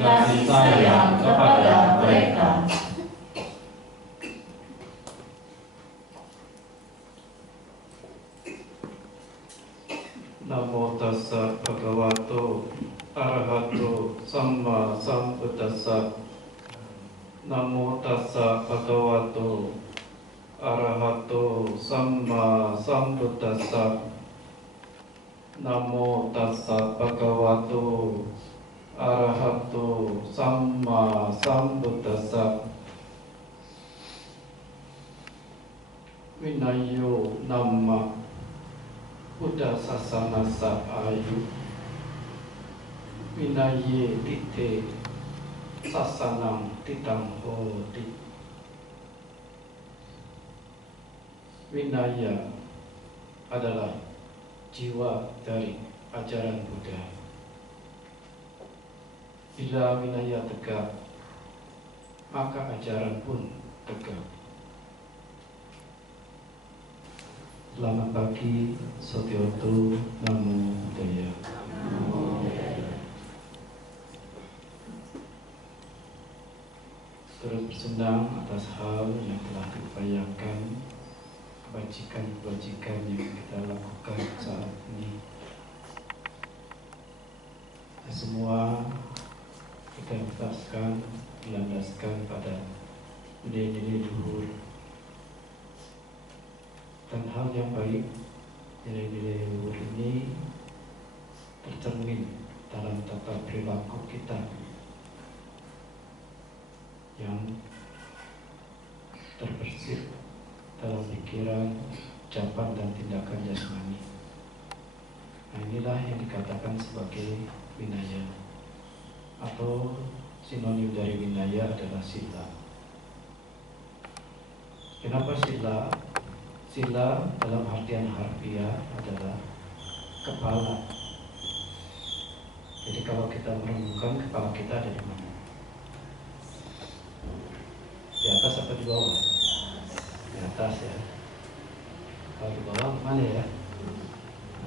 kasih sayang kepada mereka. Namo tassa bhagavato arahato samma sambuddhassa. Namo tassa bhagavato arahato samma sambuddhassa. Namo tassa bhagavato arahato samma sambuddhassa. Vinayo nama Buddha sasanasa ayu. Vinaye tite sasanang titang hoti. Vinaya adalah jiwa dari ajaran Buddha. Bila vinaya tegak, maka ajaran pun tegak. Selamat pagi, Sotioto, Namo Buddhaya. Turut bersenang atas hal yang telah diupayakan, kebajikan-kebajikan yang kita lakukan saat ini. Dan semua kita ikhlaskan, dilandaskan pada nilai-nilai luhur dan hal yang baik. Nilai-nilai luhur ini tercermin dalam tata perilaku kita yang terbersih dalam pikiran, ucapan, dan tindakan jasmani. Nah, inilah yang dikatakan sebagai vinaya, atau sinonim dari vinaya adalah sila. Kenapa sila? Sila dalam artian harfiah adalah kepala. Jadi kalau kita merenungkan, kepala kita ada di mana? Di atas atau di bawah? Di atas ya. Kalau di bawah mana ya?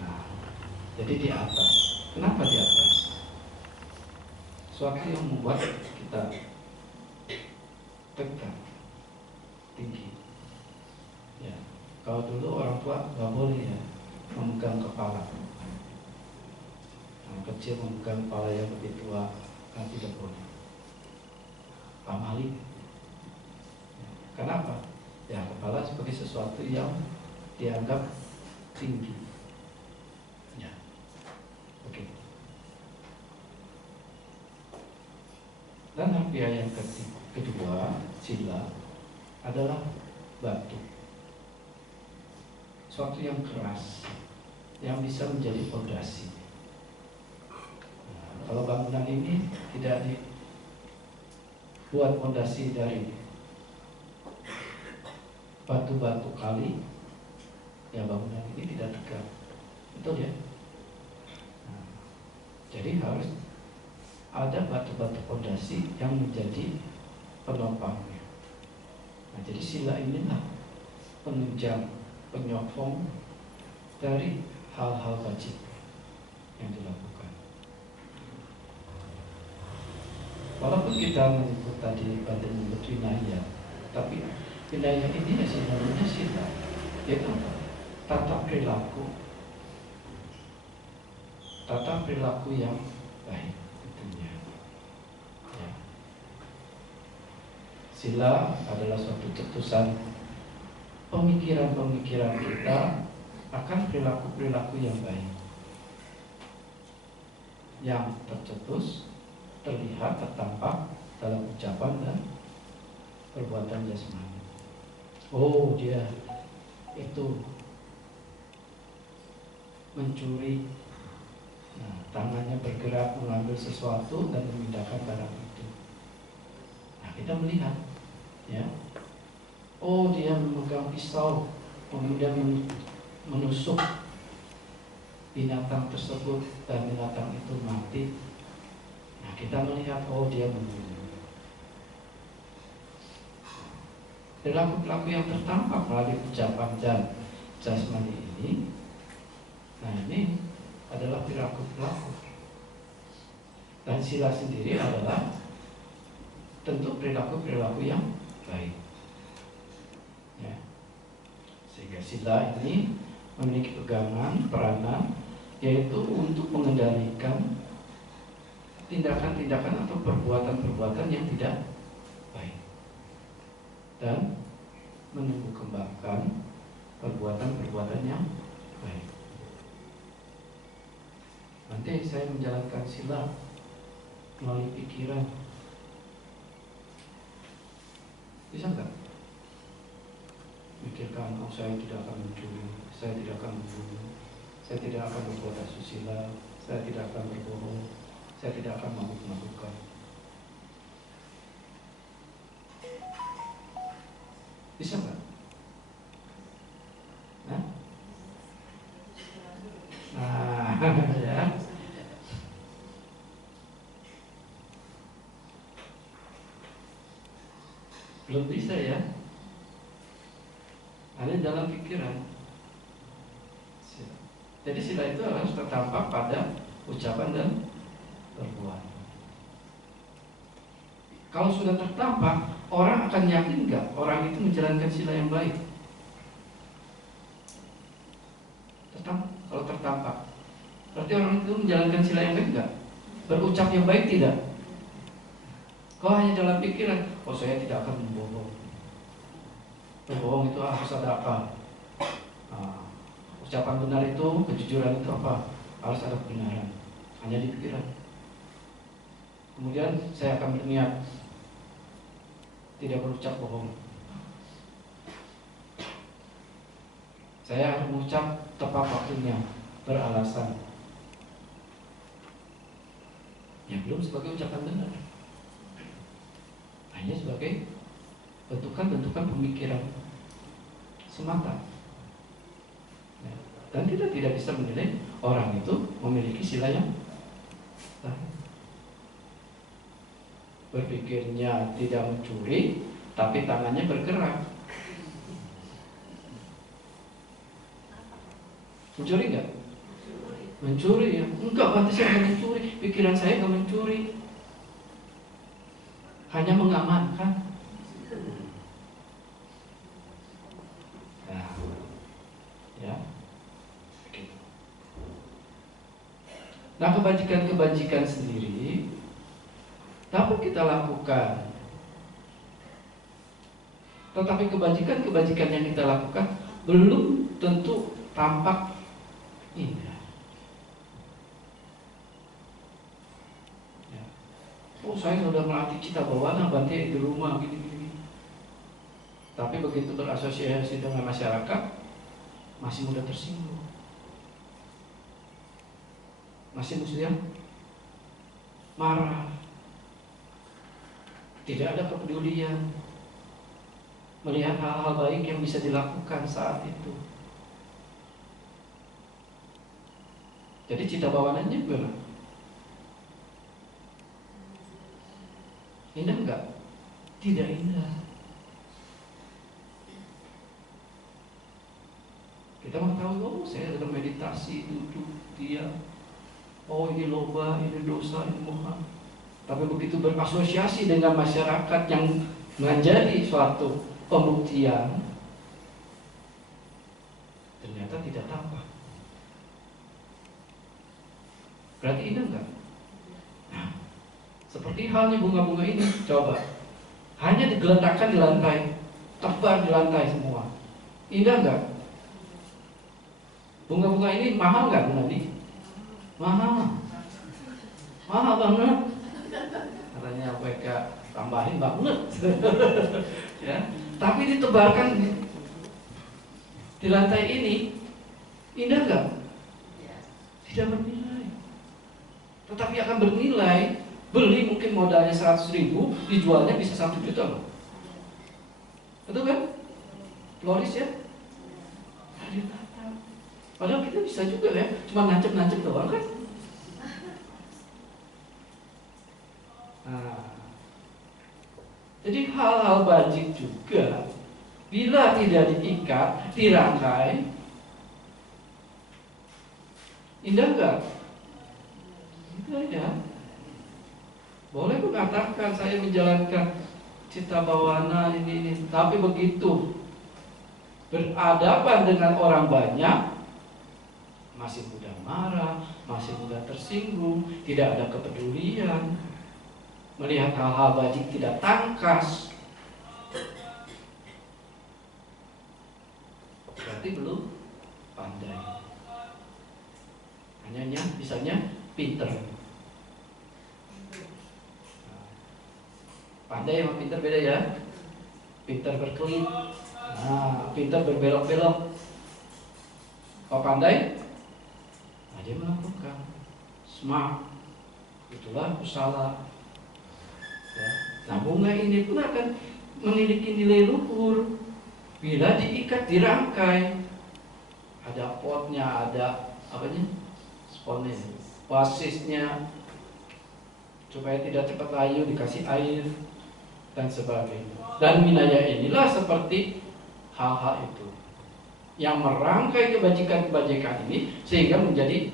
Nah, jadi di atas. Kenapa di atas? Suatu yang membuat kita tegak, tinggi. Ya. Kalau dulu orang tua nggak boleh ya memegang kepala. Anak kecil memegang kepala yang lebih tua, kan tidak boleh. Pamali. Kenapa? Ya, kepala sebagai sesuatu yang dianggap tinggi. Ya, oke. Dan harfiah yang kedua, sila, adalah batu. Suatu yang keras, yang bisa menjadi fondasi. Nah, kalau bangunan ini tidak dibuat fondasi dari batu-batu kali, ya bangunan ini tidak tegak. Betul ya? Nah, jadi harus ada batu-batu fondasi yang menjadi penopangnya. Nah, jadi sila inilah penunjang, penyokong dari hal-hal wajib yang dilakukan. Walaupun kita menyebut tadi pada menyebut vinaya, tapi vinaya ini ya sinonimnya sila, yaitu apa? Tata perilaku yang baik tentunya. Ya. Sila adalah suatu cetusan pemikiran-pemikiran kita akan perilaku-perilaku yang baik, yang tercetus, terlihat, tertampak dalam ucapan dan perbuatan jasmani. Oh, dia itu mencuri, nah, tangannya bergerak mengambil sesuatu dan memindahkan barang itu. Nah, kita melihat, ya. Oh, dia memegang pisau, kemudian menusuk binatang tersebut dan binatang itu mati. Nah, kita melihat, oh, dia membunuh. Perilaku-perilaku yang tertampak melalui ucapan dan jasmani ini, nah ini adalah perilaku-perilaku Dan sila sendiri adalah tentu perilaku-perilaku yang baik. Ya. Sehingga sila ini memiliki pegangan, peranan, yaitu untuk mengendalikan tindakan-tindakan atau perbuatan-perbuatan yang tidak baik, dan menumbuh kembangkan perbuatan-perbuatan yang baik. Nanti saya menjalankan sila melalui pikiran. Bisa nggak? Mikirkan, oh saya tidak akan mencuri, saya tidak akan membunuh, saya tidak akan berbuat asusila, saya tidak akan berbohong, saya tidak akan mabuk-mabukan. Bisa nggak? Nah, ya. Belum bisa ya. Hanya dalam pikiran. Jadi sila itu harus tertampak pada ucapan dan perbuatan. Kalau sudah tertampak, orang akan yakin nggak orang itu menjalankan sila yang baik? Kalau tertampak, berarti orang itu menjalankan sila yang baik nggak? Berucap yang baik tidak? Kau hanya dalam pikiran, oh saya tidak akan membohong. Berbohong itu harus ada apa? Ucapan benar itu, kejujuran itu apa? Harus ada kebenaran. Hanya di pikiran. Kemudian saya akan berniat tidak berucap bohong. Saya harus mengucap tepat waktunya, beralasan. Ya belum sebagai ucapan benar, hanya sebagai bentukan-bentukan pemikiran semata. Dan kita tidak bisa menilai orang itu memiliki sila yang baik. Berpikirnya tidak mencuri, tapi tangannya bergerak. Mencuri nggak? Mencuri ya? Enggak, berarti saya nggak mencuri. Pikiran saya nggak mencuri, hanya mengamankan. Nah, ya. Nah, kebajikan-kebajikan sendiri dapat kita lakukan, tetapi kebajikan-kebajikan yang kita lakukan belum tentu tampak indah. Ya. Oh, saya sudah melatih cita bawana bantai di rumah gini-gini. Tapi begitu berasosiasi dengan masyarakat, masih mudah tersinggung, masih mudah marah, tidak ada kepedulian melihat hal-hal baik yang bisa dilakukan saat itu. Jadi cita bawananya gimana? Indah enggak? Tidak indah. Kita mau tahu, oh saya sedang meditasi, duduk, diam. Oh ini loba, ini dosa, ini moha. Tapi begitu berasosiasi dengan masyarakat yang menjadi suatu pembuktian, ternyata tidak tampak. Berarti indah enggak? Nah, seperti halnya bunga-bunga ini, coba hanya digeletakkan di lantai, tebar di lantai semua. Indah enggak? Bunga-bunga ini mahal enggak, Bu Nadi? Mahal. Mahal banget. Katanya PK tambahin banget. Ya, tapi ditebarkan di lantai ini, indah enggak? Tidak bernilai. Tetapi akan bernilai. Beli mungkin modalnya 100.000, dijualnya bisa 1 juta loh. Betul kan? Floris ya? Padahal kita bisa juga ya, cuma nancep-nancep doang kan? Nah, jadi hal-hal bajik juga, bila tidak diikat, dirangkai, indah enggak? Indah ya. mengatakan saya menjalankan cita bawana ini. Tapi begitu berhadapan dengan orang banyak, masih mudah marah, masih mudah tersinggung, tidak ada kepedulian, melihat hal-hal bajik tidak tangkas. Berarti belum pandai. Hanya bisanya pinter. Pandai sama pinter beda ya. Pinter berkelit, pinter berbelok-belok. Kalau pandai, dia melakukan. Smart, itulah usaha. Ya. Nah, bunga ini pun akan memiliki nilai luhur bila diikat, dirangkai. Ada potnya, ada sponnya, basisnya, supaya tidak cepat layu, dikasih air dan sebagainya. Dan Vinaya inilah seperti hal-hal itu yang merangkai kebajikan-kebajikan ini sehingga menjadi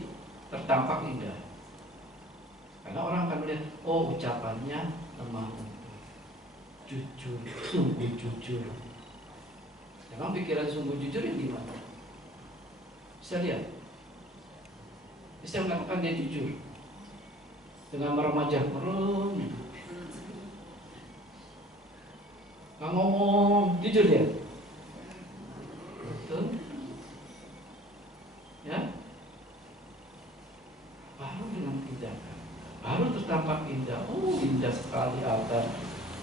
tertampak indah. Karena orang akan melihat, oh ucapannya lemah, jujur, sungguh jujur. Memang pikiran sungguh jujur yang gimana? Bisa lihat, bisa mengatakan dia jujur dengan meremaja, nggak ngomong, jujur dia. Betul, ya. Baru dengan tindakan, baru tertampak indah. Oh, indah sekali altar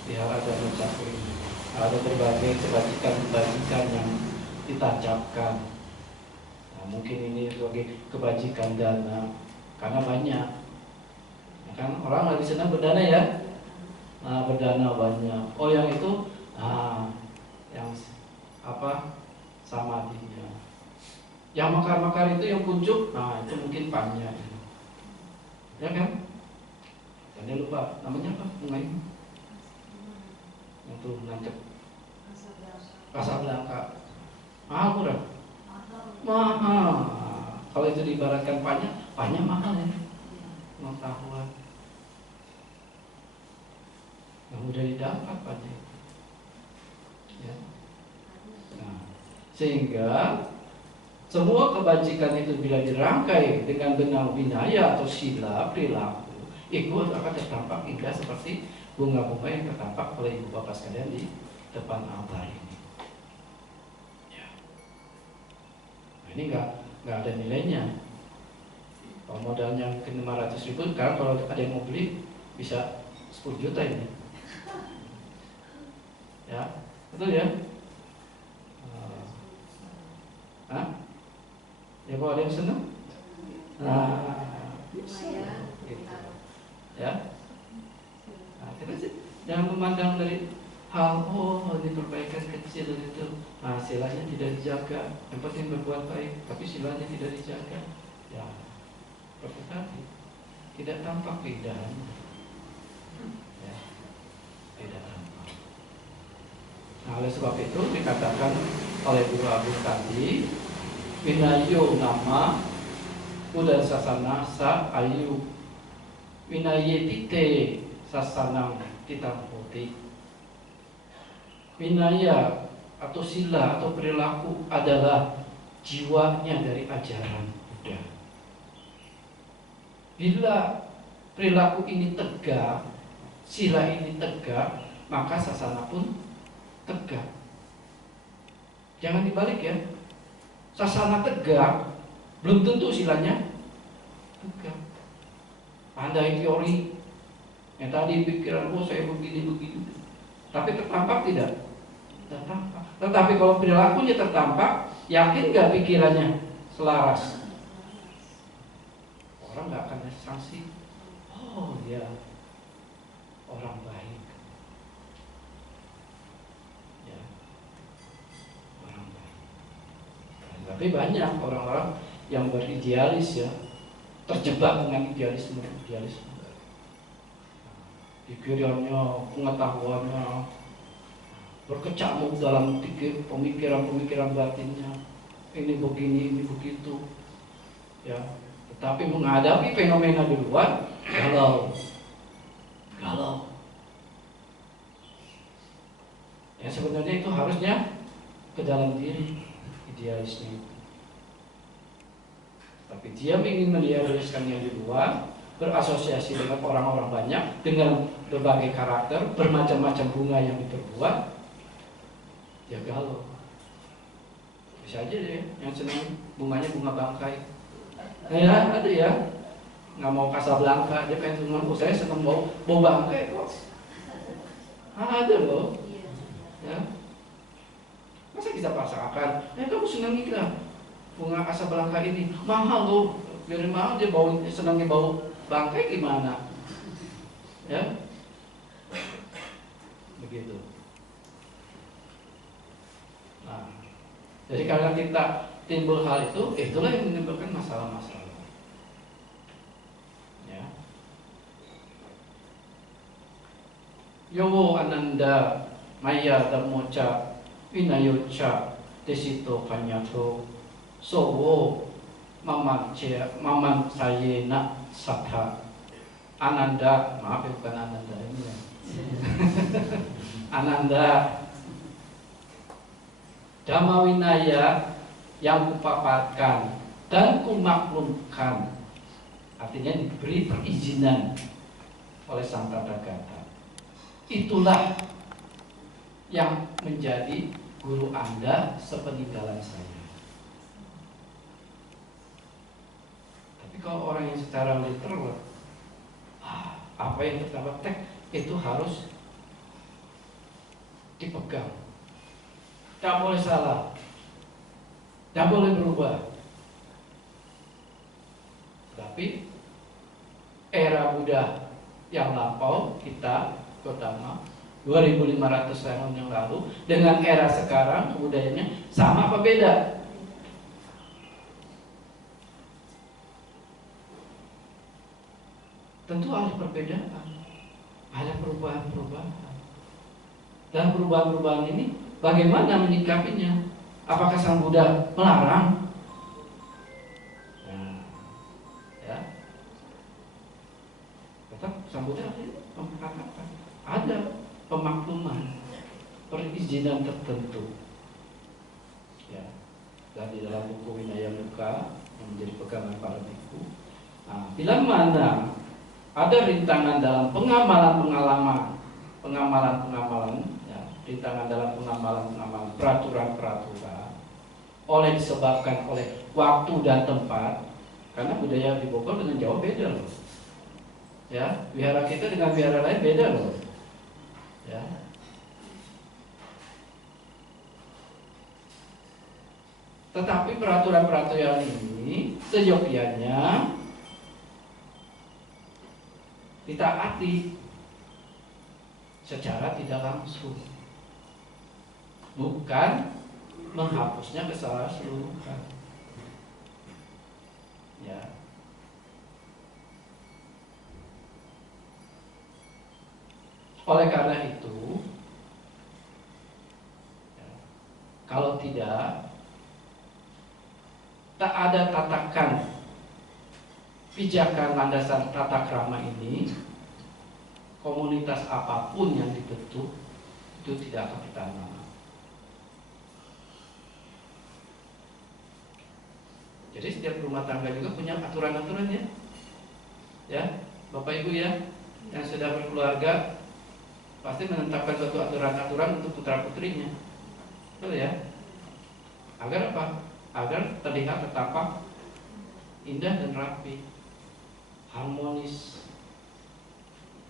Vihara Dharma Cakra ini. Ada berbagai kebajikan-kebajikan yang ditancapkan. Nah, mungkin ini sebagai kebajikan dana, karena banyak. Ya kan orang lebih senang berdana ya. Nah, berdana banyak. Oh, yang itu, yang samadhinya. Yang makar-makar itu yang kuncup, itu mungkin panjang. Ya kan? Jangan lupa, namanya apa? Bunga ini? Yang tuh nancep Casablanca. Mahal murah? Mahal. Kalau itu diibaratkan panjang mahal ya. Pengetahuan yang mudah didapat panjang. Ya. Nah, sehingga semua kebajikan itu bila dirangkai dengan benang Vinaya atau sila perilaku, itu akan tertampak indah seperti bunga-bunga yang tertampak oleh ibu bapak sekalian di depan altar ini. Ya. Nah, ini nggak ada nilainya. Kalau modalnya mungkin 500.000, sekarang kalau ada yang mau beli bisa 10 juta ini. Ya, betul ya? Ya, kalau ada yang senang, gitu. Ya, terus jangan memandang dari hal, ini perbaikan kecil itu, silanya tidak dijaga. Yang penting berbuat baik, tapi silanya tidak dijaga. Ya, seperti tadi, tidak tampak keindahannya. Ya, tidak tampak. Nah, oleh sebab itu dikatakan oleh Guru Agung tadi, Vinayo nama Udan sasana sa ayu Vinaye tite sasanam titang putih. Vinaya atau sila atau perilaku adalah jiwanya dari ajaran Buddha. Bila perilaku ini tegak, sila ini tegak, maka sasana pun tegak. Jangan dibalik ya. Sasana tegak, belum tentu silanya tegak. Pandai teori, yang tadi pikiran, saya begini, tapi tertampak tidak? Tertampak. Tetapi kalau perilakunya tertampak, yakin gak pikirannya selaras? Orang gak akan sanksi. Oh dia orang baik. Ya, orang baik. Tapi banyak orang-orang yang beridealis ya, terjebak dengan idealisme. Pikirannya, pengetahuannya berkecamuk dalam pemikiran batinnya. Ini begini, ini begitu. Ya, tetapi menghadapi fenomena di luar galau. dalam diri idealisnya itu. Tapi dia ingin mendiagnoskan yang di luar, berasosiasi dengan orang-orang banyak, dengan berbagai karakter, bermacam-macam bunga yang diperbuat, dia galau. Bisa aja deh yang senang bunganya bunga bangkai. Ya, ada ya, nggak mau Casablanca, dia pengen cuma, saya senang bau bangkai kok. Ada loh. Ya. Masa kita paksakan? Kamu senang ikan bunga Casablanca ini mahal loh, biarin mahal, dia bau, senangnya bau bangkai gimana? Ya, begitu. Nah, jadi karena kita timbul hal itu, itulah yang menimbulkan masalah-masalah. Ya. Yowo Ananda Maya Dhammoca Vinayoca Desito Panyato Sowo Maman Sayena Satha Ananda, maaf ya bukan Ananda ini ya. Ananda Dhamma Winaya yang kupaparkan dan kumaklumkan, artinya diberi perizinan oleh Sang Tathagata. Itulah yang menjadi guru Anda sepeninggalan saya. Tapi kalau orang yang secara literal, apa yang terdapat teks itu harus dipegang, tidak boleh salah, tidak boleh berubah. Tapi era Buddha yang lampau, kita Gotama 2500 tahun yang lalu dengan era sekarang, kebudayaannya sama apa beda? Tentu ada perbedaan, ada perubahan-perubahan. Dan perubahan-perubahan ini bagaimana menyikapinya? Apakah Sang Buddha melarang? Nah, ya. Tetap Sang Buddha mengatakan ada pemakluman, perizinan tertentu. Ya. Dan di dalam buku Vinaya Mukha yang menjadi pegangan para biku. Nah, bila mana ada rintangan dalam pengamalan, ya, rintangan dalam pengamalan peraturan disebabkan oleh waktu dan tempat, karena budaya di Bogor dengan Jawa beda loh. Ya, wihara kita dengan wihara lain beda loh. Ya. Tetapi peraturan-peraturan ini seyogyanya ditaati secara tidak langsung, bukan menghapusnya keseluruhan. Ya. Oleh karena itu, ya, kalau tidak, tak ada tatakan pijakan landasan tata krama ini, komunitas apapun yang dibentuk itu tidak akan bertahan lama. Jadi setiap rumah tangga juga punya aturan-aturannya, ya, Bapak Ibu ya, yang sudah berkeluarga pasti menetapkan suatu aturan-aturan untuk putra putrinya, betul ya? Agar apa? Agar terlihat betapa indah dan rapi, harmonis.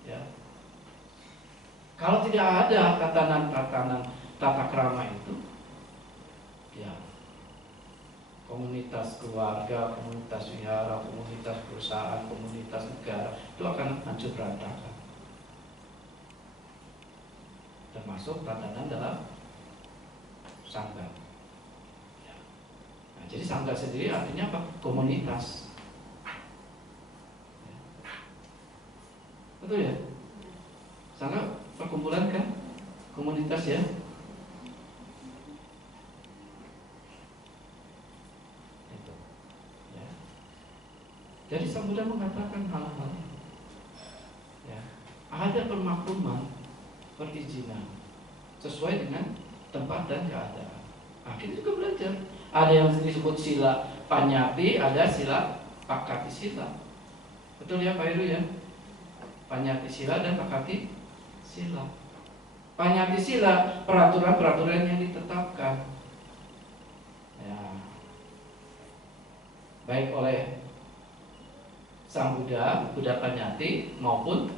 Ya. Kalau tidak ada tatanan-tatanan tata krama itu, ya, komunitas keluarga, komunitas wihara, komunitas perusahaan, komunitas negara itu akan hancur berantakan. Termasuk tatanan dalam sangga. Ya. Nah, jadi sangga sendiri artinya apa? Komunitas. Betul ya? Sangga perkumpulan kan? Komunitas ya? Itu. Ya. Jadi Sang Buddha mengatakan hal-hal ya, ada permakluman, perizinan sesuai dengan tempat dan keadaan. Nah, kita juga belajar. Ada yang disebut sila Panyati, ada sila Pakati sila. Betul ya Pak Heru ya? Panyati sila dan Pakati sila. Panyati sila peraturan-peraturan yang ditetapkan, ya, baik oleh Sang Buddha, Buddha Panyati, maupun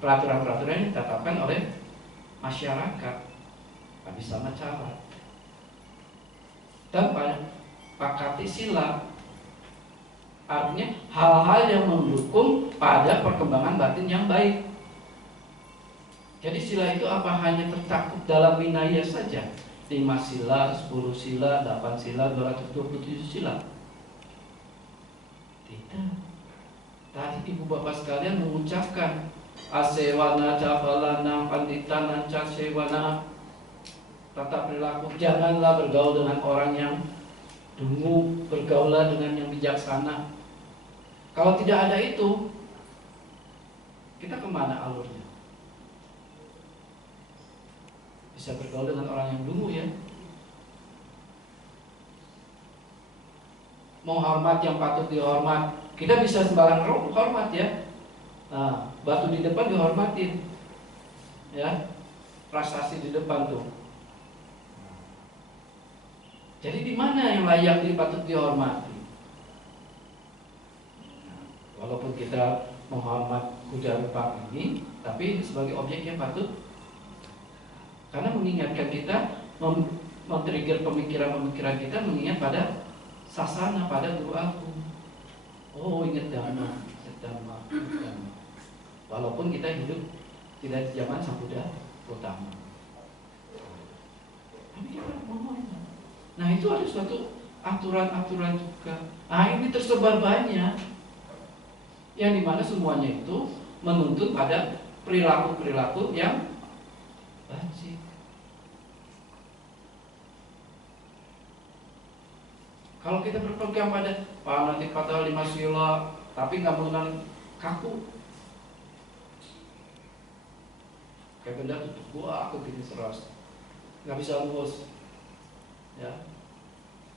peraturan-peraturan yang ditetapkan oleh masyarakat, habis sama cara. Dan Pakati sila artinya hal-hal yang mendukung pada perkembangan batin yang baik. Jadi sila itu apa? Hanya tercakup dalam Vinaya saja? 5 sila, 10 sila, 8 sila, 227 sila? Tidak. Tadi ibu bapak sekalian mengucapkan asewana cavalana panditana casewana, tata perilaku, janganlah bergaul dengan orang yang dungu, bergaulah dengan yang bijaksana. Kalau tidak ada itu, kita kemana alurnya? Bisa bergaul dengan orang yang dungu ya. Menghormat yang patut dihormat, kita bisa sembarang hormat ya. Nah, batu di depan dihormatin, ya, prasasti di depan tuh. Jadi di mana yang layak patut dihormati? Walaupun kita menghormat kuda rupa ini, tapi sebagai objek yang patut, karena mengingatkan kita, men-trigger pemikiran-pemikiran kita mengingat pada sasana, pada guru aku. Oh, ingat Dhamma, Dhamma. Walaupun kita hidup tidak di zaman Sang Buddha Gautama, tapi kita menghormat. Nah, itu ada suatu aturan-aturan juga. Nah, ini tersebar banyak, yang dimana semuanya itu menuntut pada perilaku-perilaku yang wajib. Kalau kita berpegang pada Panatipata 5 sila, tapi nggak mengenal kaku, kayak benda tutup gua, aku gini seras, nggak bisa lurus, ya.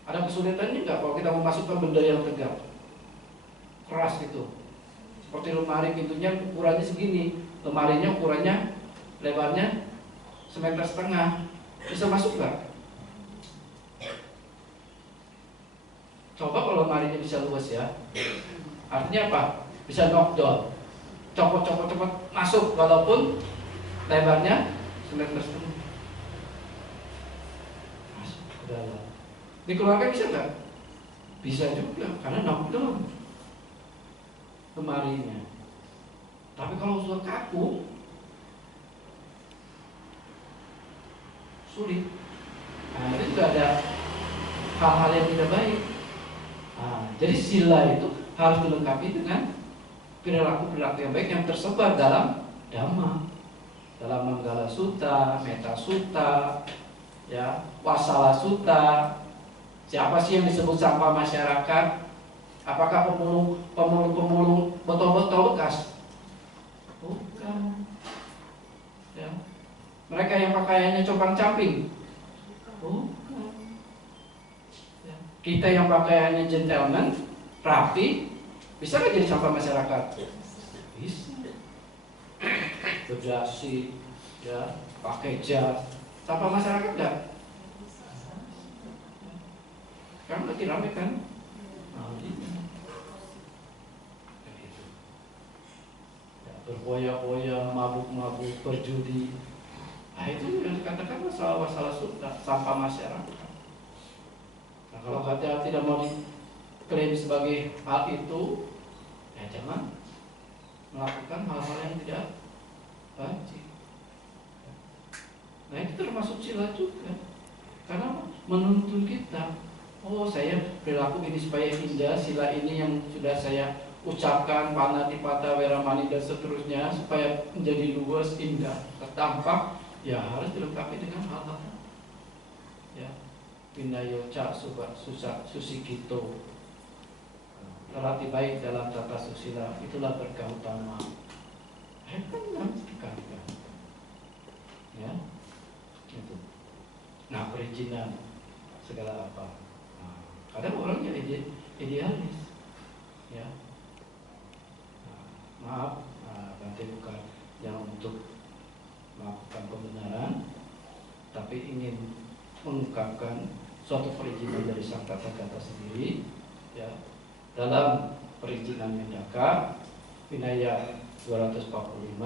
Ada kesulitannya nggak kalau kita memasukkan benda yang tegak, keras gitu, seperti lemari, pintunya ukurannya segini, lemarinya ukurannya lebarnya 1,5 meter, bisa masuk nggak? Coba kalau lemarinya bisa luas ya, artinya apa? Bisa knockdown, copot masuk, walaupun lebarnya 1,5 meter, masuk ke dalam. Dikeluarkan bisa nggak? Bisa juga, karena knockdown lemarinya. Tapi kalau sudah kaku, sulit. Nah, itu juga ada hal-hal yang tidak baik. Nah, jadi sila itu harus dilengkapi dengan perilaku-perilaku yang baik yang tersebar dalam Dhamma, dalam Manggala Sutta, Metta Sutta, ya, Wasala Sutta. Siapa sih yang disebut sampah masyarakat? Apakah pemulung botol-botol bekas? Bukan. Ya. Mereka yang pakaiannya compang-camping? Bukan. Ya. Kita yang pakaiannya gentleman, rapi, bisa nggak jadi sampah masyarakat? Bisa. Berdasi, ya, pakai jas, sampah masyarakat nggak? Karena lagi rame kan? Berboya-boya, mabuk-mabuk, berjudi. Nah, itu yang dikatakan masalah sutta, sampah masyarakat. Nah, kalau kata tidak mau diklaim sebagai hal itu, ya jangan melakukan hal-hal yang tidak wajib. Nah, itu termasuk sila juga, karena menuntun kita. Oh, saya perilaku ini supaya indah, sila ini yang sudah saya ucapkan, Panatipata, Weramani dan seterusnya, supaya menjadi luas, indah, tampak, ya harus dilengkapi dengan hal-hal, ya, Vinayoca, Susikito, terlatih baik dalam tata susila, itulah berkah utama. Harus dikatakan, ya, itu. Nah, perizinan segala apa. Nah, kadang orangnya idealis, ya. Nah, maaf, nanti bukan yang untuk melakukan pembenaran, tapi ingin mengungkapkan suatu perizinan dari sang kata-kata sendiri, ya. Dalam perizinan Mendaka Vinaya 245,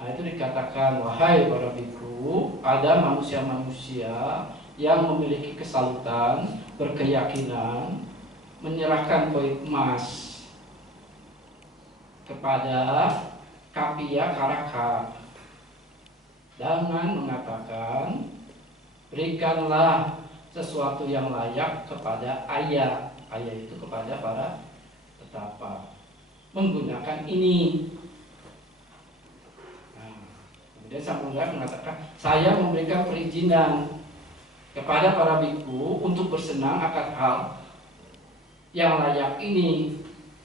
nah itu dikatakan, wahai para biku, ada manusia-manusia yang memiliki kesalutan, berkeyakinan, menyerahkan koin emas kepada Kapia Karaka dengan mengatakan, berikanlah sesuatu yang layak kepada ayah itu kepada para petapa menggunakan ini. Nah, kemudian sang penggarap mengatakan, saya memberikan perizinan kepada para biku untuk bersenang akan hal yang layak ini.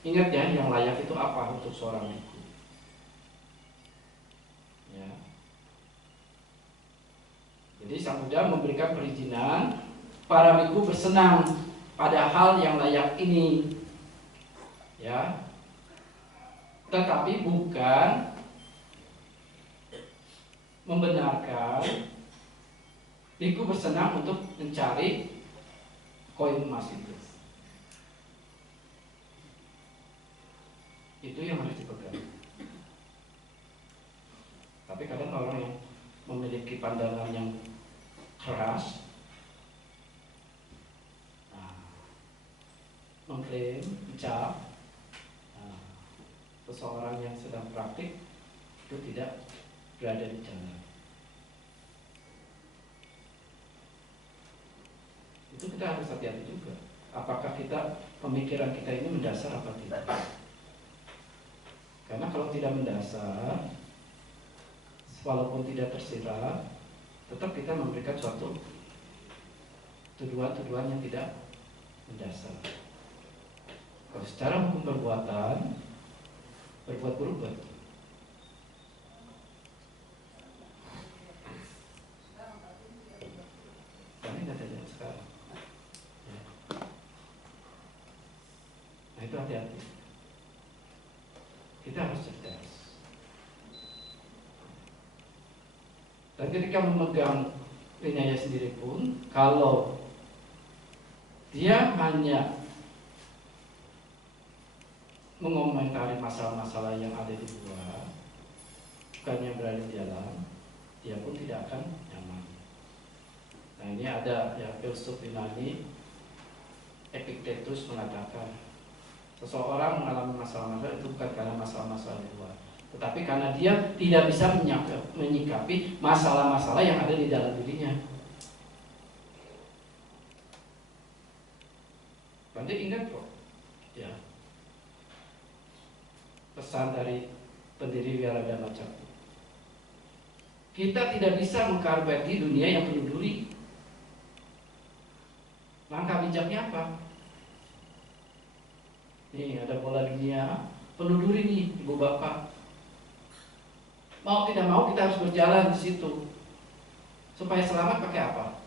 Ingat ya, yang layak itu apa untuk seorang biku? Ya. Jadi sang Buddha memberikan perizinan para biku bersenang pada hal yang layak ini, ya. Tetapi bukan membenarkan biku bersenang untuk mencari koin emas itu. Itu yang harus dipegang. Tapi kadang orang yang memiliki pandangan yang keras, mengklaim, ucap, seseorang yang sedang praktik itu tidak berada di jalan. Itu kita harus hati-hati juga. Apakah pemikiran kita ini mendasar apa tidak? Karena kalau tidak mendasar, walaupun tidak tersirat, tetap kita memberikan suatu tuduhan-tuduhan yang tidak mendasar. Kalau secara hukum perbuatan, berbuat berubah. Kami nggak ada sekarang. Ya. Nah itu hati-hati. Kita harus cerdas. Dan ketika memegang Vinaya sendiri pun, kalau dia hanya mengomentari masalah-masalah yang ada di luar, bukan yang berada di dalam, dia pun tidak akan nyaman. Nah ini ada ya, filsuf Yunani Epictetus mengatakan, seseorang mengalami masalah-masalah itu bukan karena masalah-masalah di luar, tetapi karena dia tidak bisa menyikapi masalah-masalah yang ada di dalam dirinya. Nanti ingat kok, ya, pesan dari pendiri Wiaradharma Cakti. Kita tidak bisa mengkarpeti dunia yang penuh duri. Langkah bijaknya apa? Nih ada bola dunia penuh duri nih, ibu bapak. Mau tidak mau kita harus berjalan di situ. Supaya selamat pakai apa?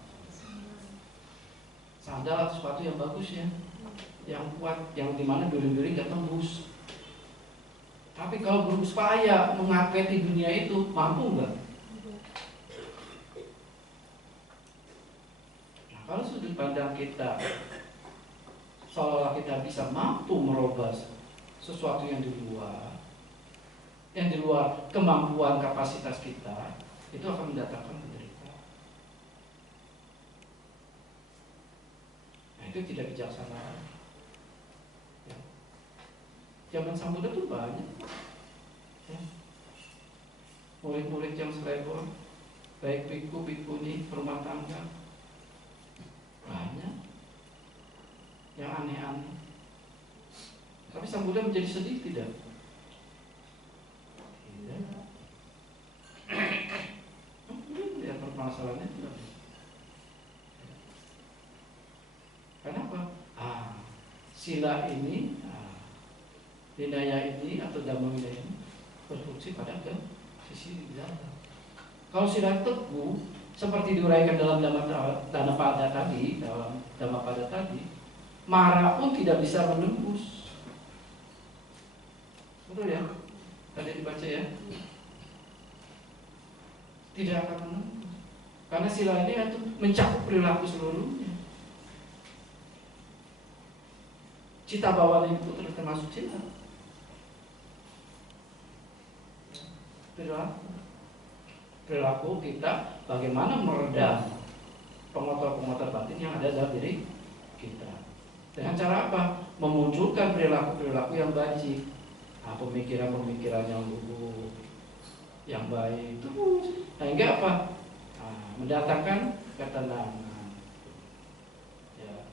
Sandal atau sepatu yang bagus ya, yang kuat, yang dimana duri-duri gak tembus. Tapi kalau berupaya mengapeti dunia itu, mampu nggak? Nah, kalau sudut pandang kita seolah kita bisa mampu merubah sesuatu yang di luar kemampuan kapasitas kita, itu akan mendatangkan penderitaan. Nah, itu tidak bijaksana. Ya. Zaman Sang Buddha itu banyak, ya. Murid-murid yang selebor, baik biku, bikuni, rumah tangga, banyak yang aneh-aneh. Tapi Sang Buddha menjadi sedih tidak? Tidak. Lihat permasalahannya tidak. Kenapa? Sila ini, Vinaya ini atau Dhamma Vinaya ini berfungsi pada ke sisi dalam. Kalau sila teguh, seperti diuraikan dalam Dhammapada tadi, marah pun tidak bisa menembus. Betul ya? Tadi dibaca ya. Tidak akan menembus. Karena sila ini itu mencakup perilaku seluruhnya. Cita bawaan itu termasuk sila. Perilaku kita bagaimana meredam pengotor-pengotor batin yang ada dalam diri kita. Dengan cara apa? Memunculkan perilaku-perilaku yang baik, pemikiran-pemikiran yang luhur, yang baik terus. Sehingga apa? Mendatangkan ketenangan. Ya.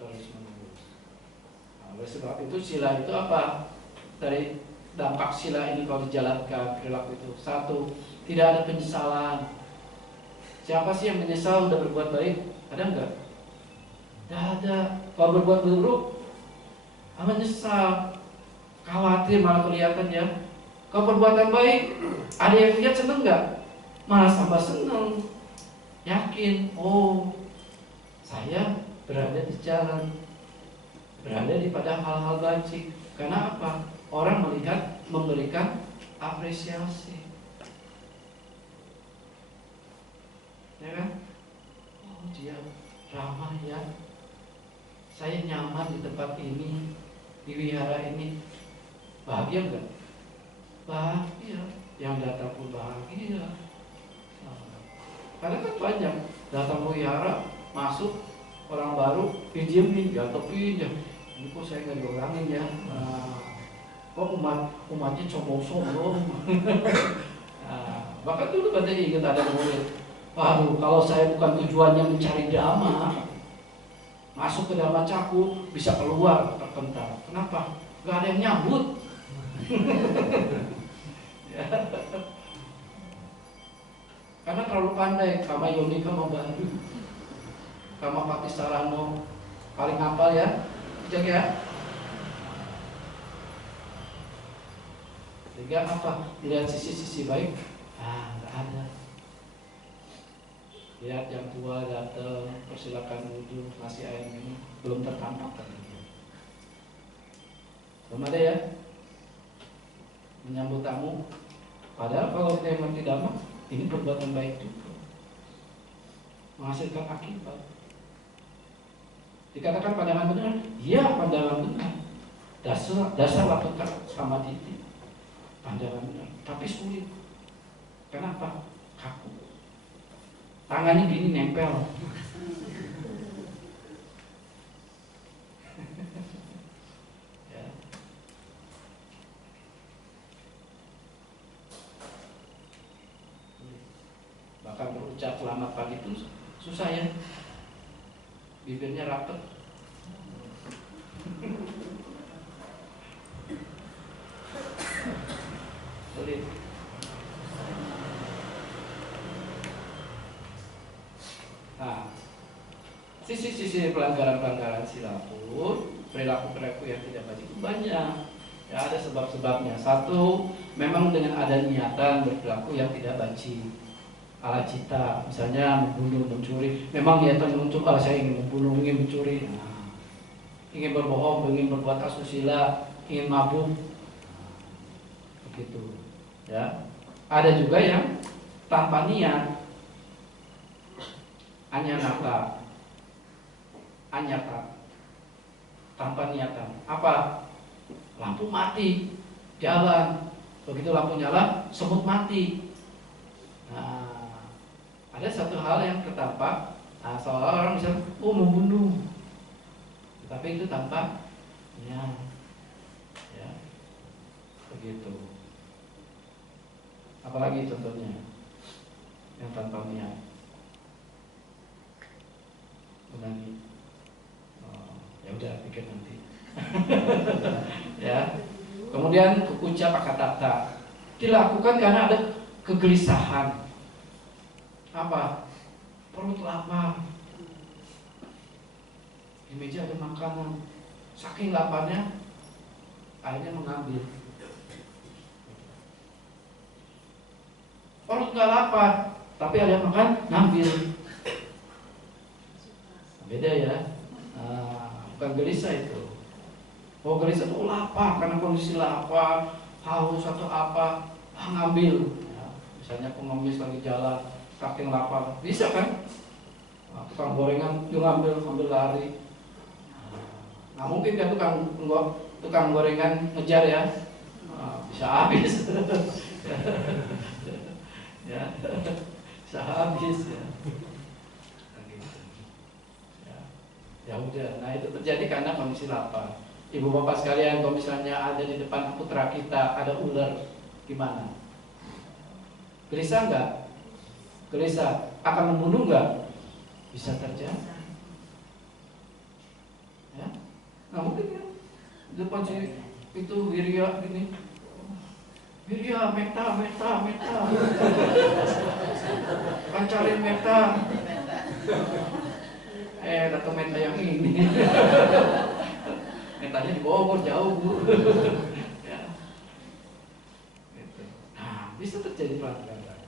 Terus menerus. Oleh sebab itu sila itu apa? Dari dampak sila ini kalau dijalankan perilaku itu, satu, tidak ada penyesalan. Siapa sih yang menyesal udah berbuat baik? Ada enggak? Tidak ada. Kalau berbuat buruk, menyesal, khawatir, malah kelihatan ya. Kalau perbuatan baik, ada yang lihat seneng enggak? Malah tambah seneng. Yakin, oh, saya berada di jalan, berada di pada hal-hal baik. Karena apa? Orang melihat, memberikan apresiasi, ya kan? Oh, dia ramah ya, saya nyaman di tempat ini, di wihara ini. Bahagia enggak? Bahagia. Yang datang pun bahagia. Karena kan banyak datang ke wihara, masuk orang baru, didiemin, jatuhin ya. Ini kok saya nggak diorangin ya. Kok umatnya sombong-sombong. Bahkan dulu katanya ingat ada murid, waduh, kalau saya bukan tujuannya mencari dhamma, masuk ke Dhamma Caku bisa keluar terpental. Kenapa? Gak ada yang nyambut. Ya. Karena terlalu pandai. Kama Yoni, Kama Bandu, Kama Patisarano, paling hafal ya, jaga ya. Sehingga apa? Lihat sisi-sisi baik, nggak ada. Lihat yang tua datang, persilakan wudhu, ngasih air minum, belum tertampak kan? Belum ada ya? Menyambut tamu. Padahal kalau kita mengerti dhamma, ini perbuatan baik juga, menghasilkan akibat. Dikatakan pandangan benar, iya pandangan benar. Dasar waktu sama titik. Pandangan benar, tapi sulit. Kenapa? Kaku. Tangannya gini nempel. Ya. Bahkan berucap selamat pagi itu susah ya. Bibirnya rapet. Sulit. Nah, sisi-sisi pelanggaran-pelanggaran sila pun, perilaku-perilaku yang tidak baik itu banyak. Ya, ada sebab-sebabnya. Satu, memang dengan ada niatan berperilaku yang tidak baik, ala cita, misalnya membunuh, mencuri. Memang niatan untuk saya ingin membunuh, ingin mencuri, ingin berbohong, ingin berbuat asusila, ingin mabuk, begitu. Ya, ada juga yang tanpa niat, anyata, tanpa niatan. Apa? Lampu mati, jalan. Begitu lampu nyala, semut mati. Nah, ada satu hal yang tertampak. Seolah orang bisa, membunuh, tapi itu tanpa niat. Ya, begitu. Apalagi contohnya yang tanpa niat? Menangis. Ya udah, pikir nanti. Ya. Kemudian kukuca pakatata dilakukan karena ada kegelisahan. Apa? Perut lapar. Di meja ada makanan. Saking laparnya, akhirnya mengambil. perut nggak lapar, tapi ada yang makan ngambil. Beda ya. Bukan gelisah itu. Oh, gelisah itu lapar karena kondisi lapar, haus atau apa, ngambil. Ya, misalnya pengemis lagi jalan, saking lapar, bisa kan? Tukang gorengan dia ngambil lari. Nah, mungkin kan tukang gorengan ngejar ya, bisa habis. Ya, bisa habis ya. Ya udah, nah itu terjadi karena kondisi lapar. Ibu bapak sekalian, kalau misalnya ada di depan putra kita ada ular, gimana? Gelisah nggak? Gelisah. Akan membunuh nggak? Bisa terjadi. Ya, nggak mungkin ya. Di depan si itu Wirya gini. Wirya, meta. Pancarin meta. Datang meta yang ini. Metanya di Bogor jauh, Bu. Ya. Gitu. Nah, bisa terjadi pelanggaran.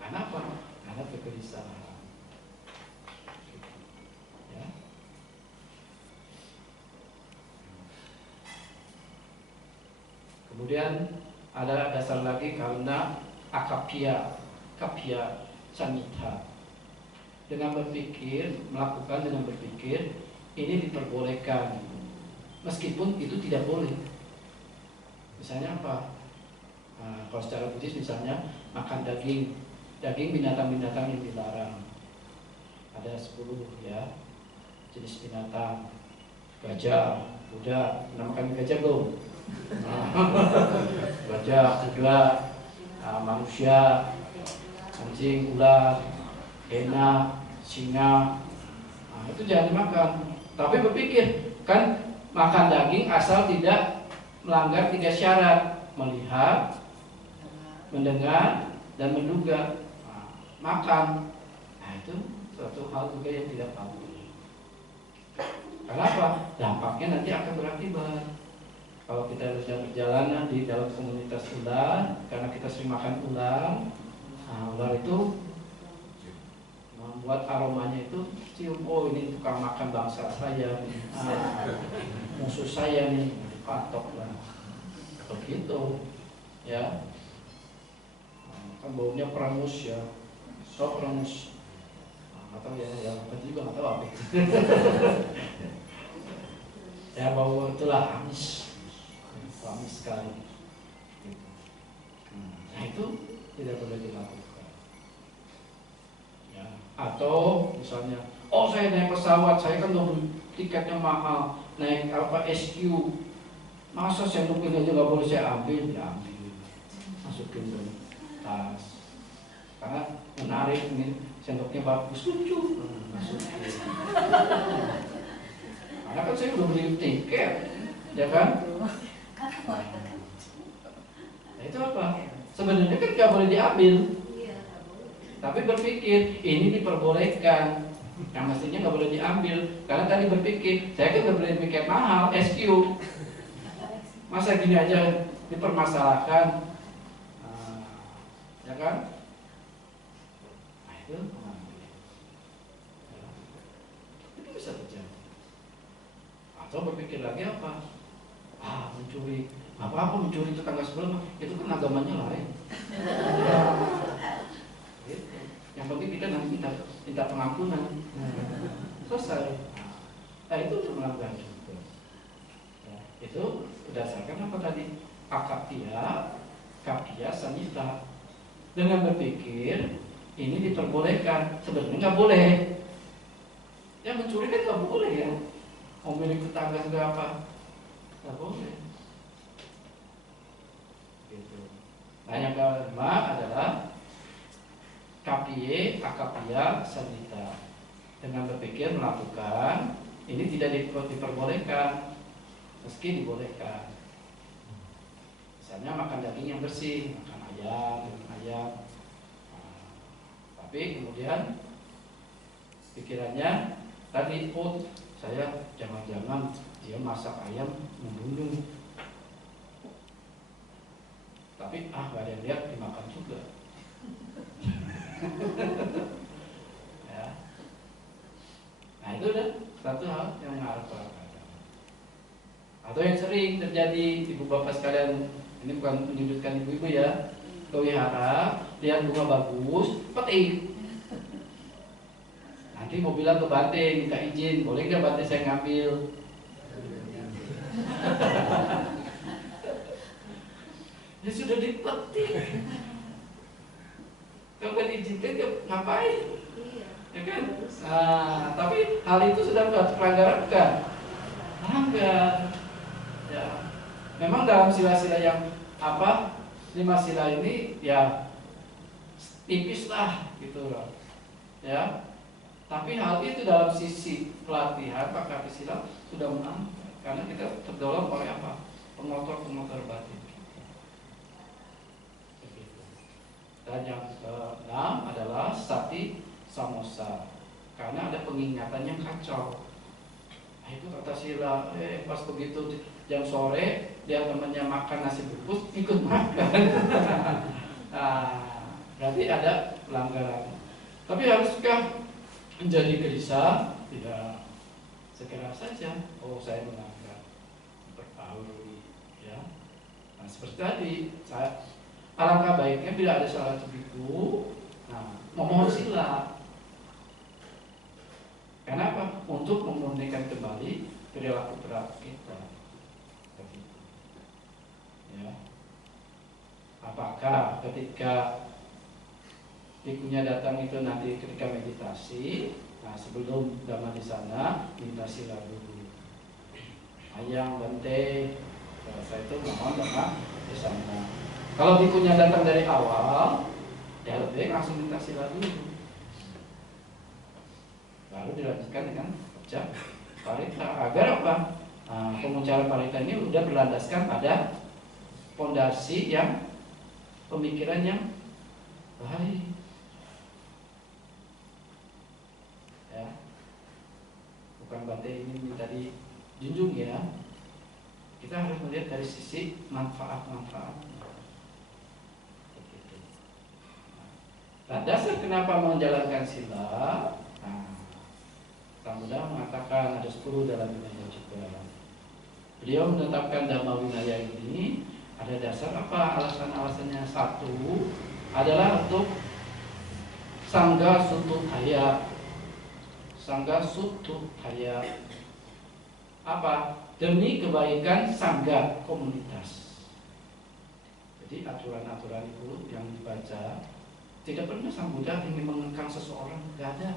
Karena apa? Karena kegelisahan. Ya. Kemudian ada dasar lagi karena kapia sanita. Dengan berpikir ini diperbolehkan, meskipun itu tidak boleh. Misalnya apa? Nah, kalau secara Buddhis misalnya makan daging binatang-binatang yang dilarang. Ada 10 ya jenis binatang. Gajah, kuda, pernah makan gajah belum? Gajah, kuda, manusia, anjing, ular, hena, singa. Nah, itu jangan dimakan. Tapi berpikir, kan makan daging asal tidak melanggar 3 syarat: melihat, mendengar, dan menduga. Nah, makan. Nah, itu suatu hal juga yang tidak bagus. Kenapa? Dampaknya nanti akan berakibat. Kalau kita berjalan di dalam komunitas ular, karena kita sering makan ular, nah, ular itu membuat aromanya itu cium, oh ini tukang makan bangsa saya, musuh saya nih, patok lah, begitu, ya. Kan baunya perangus ya, so perangus, atau ya, apa juga nggak tahu apa. Ya bau itulah amis sekali. Nah itu tidak boleh dilakukan. Ya. Atau misalnya, oh saya naik pesawat, saya kan udah beli tiketnya mahal, naik SQ, masa sendok ini aja nggak boleh saya ambil, diambil, masukin ke tas, karena menarik ini sendoknya bagus, lucu, masukin. Karena kan saya udah beli tiket, ya kan? Nah itu apa? Sebenarnya kan nggak boleh diambil. Tapi berpikir ini diperbolehkan, yang mestinya nggak boleh diambil. Karena tadi berpikir, saya kan udah beli tiket mahal, SQ, masa gini aja dipermasalahkan, ya kan? Nah itu bisa terjadi. Atau berpikir lagi apa? Mencuri, apa mencuri tetangga sebelah, itu kan agamanya lain. Yang penting kita nanti minta pengampunan, selesai. Nah itu untuk melanggar juga. Ya, itu berdasarkan apa tadi? Kapia sanita. Dengan berpikir ini diperbolehkan, sebenarnya nggak boleh. Yang mencuri kan nggak boleh ya. Mau milik tetangga juga apa? Nggak boleh. Gitu. Nah yang kelima adalah akapia sanita. Dengan berpikir melakukan ini tidak diperbolehkan, meski dibolehkan. Misalnya makan daging yang bersih, makan ayam. Tapi kemudian pikirannya tadi, saya jangan-jangan dia masak ayam membunuh. Tapi nggak ada yang lihat dimakan juga. Atau yang sering terjadi, ibu bapak sekalian, ini bukan menyudutkan ibu-ibu ya, ke wihara, lihat bunga bagus, petik. Nanti mau bilang ke Bante, minta izin, boleh nggak Bante saya ngambil? Ya sudah dipetik. Kalau nggak diizinkan, ngapain? Ya kan? Nah, tapi hal itu sudah pelanggaran bukan? Melanggar. Ya. Memang dalam sila-sila yang 5 sila ini ya tipis lah gitu loh. Ya. Tapi hal itu dalam sisi pelatihan Pak Kapis sila sudah menang karena kita terdorong oleh apa? Pengotor-pengotor batin. Begitu. Dan yang keenam adalah sati samosa. Karena ada pengingatan yang kacau. Itu kata sila, pas begitu jam sore dia temannya makan nasi bungkus ikut makan. Nah, berarti ada pelanggaran. Tapi haruskah menjadi gelisah? Tidak. Segera saja, oh saya melanggar, bertauri, ya. Nah seperti tadi, alangkah baiknya bila ada salah begitu, nah memohon sila. Kenapa? Untuk memurnikan kembali perilaku kita. Ya. Apakah ketika bikunya datang itu nanti ketika meditasi, nah sebelum dhamma di sana minta sila dulu. Ayang Bante, saya itu mohon dhamma di sana. Kalau bikunya datang dari awal, ya lebih langsung minta sila dulu. Lalu dilanjutkan dengan baca parita. Agar apa? Nah, pengucapan parita ini sudah berlandaskan pada fondasi yang pemikiran yang baik. Ya. Bukan Bante ini minta dijunjung ya. Kita harus melihat dari sisi manfaat-manfaat. Nah, dasar kenapa menjalankan sila? Nah, Sang Buddha mengatakan ada 10 dalam Vinaya juga. Beliau menetapkan Dhamma Vinaya ini ada dasar apa? Alasan-alasannya. Satu adalah untuk Sangga Sututthaya. Sangga Sututthaya apa? Demi kebaikan sangga komunitas. Jadi aturan-aturan itu yang dibaca, tidak pernah Sang Buddha ingin mengekang seseorang, tidak ada.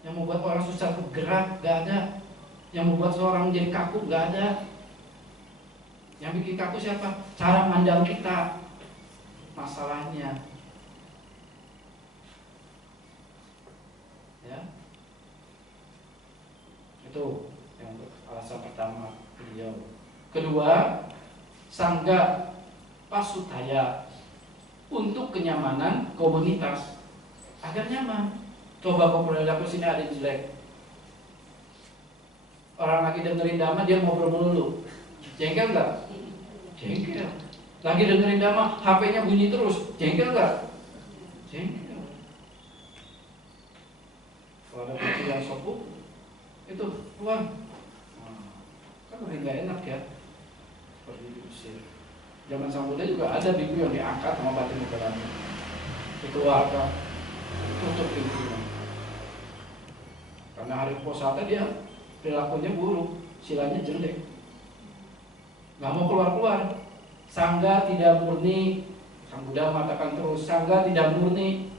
Yang membuat orang susah bergerak, gak ada. Yang membuat seorang menjadi kaku, gak ada. Yang bikin kaku siapa? Cara mandang kita. Masalahnya. Ya. Itu yang alasan pertama beliau. Kedua, Sangga Pasutthaya, untuk kenyamanan komunitas, agar nyaman. Coba kau perilaku sini ada yang jelek. Orang lagi dengerin dhamma dia ngobrol melulu. Jengkel nggak? Jengkel. Lagi dengerin dhamma, HP-nya bunyi terus. Jengkel nggak? Jengkel. Kalau ada kucing yang sopuk, itu keluar. Kan lebih nggak enak ya. Seperti diusir. Zaman Sang Buddha juga ada biku yang diangkat sama batin negaranya. Dikeluarkan, tutup pintunya. Karena hari posata dia perilakunya buruk, silanya jelek, nggak mau keluar-keluar. Sangga tidak murni. Sang Buddha mengatakan terus, sangga tidak murni.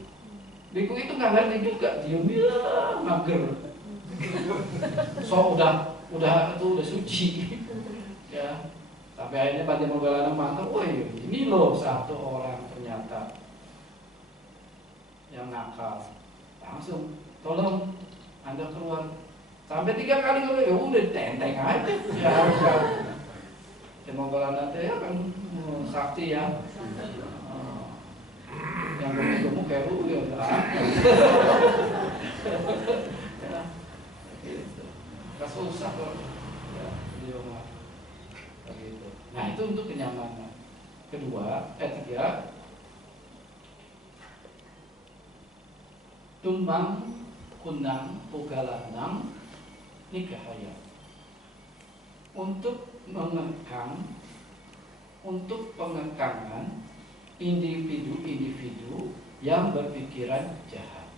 Biku itu nggak ngerti juga, diam mager. So udah suci, ya. Tapi akhirnya Bante Moggallana mantap, woi ini loh satu orang ternyata yang nakal. Langsung tolong Anda keluar. Sampai 3 kali keluar, ya udah tenteng aja. Ya harus kan. Moggallana ya kan sakti ya. Yang gemuk-gemuk kayak lu ya udah. Ya, gitu. Gak susah kok. Ya, beliau mah. Begitu. Nah itu untuk kenyamanan. Tiga, tumbang kunang ugalanang nikahaya, untuk mengekang untuk pengekangan individu-individu yang berpikiran jahat.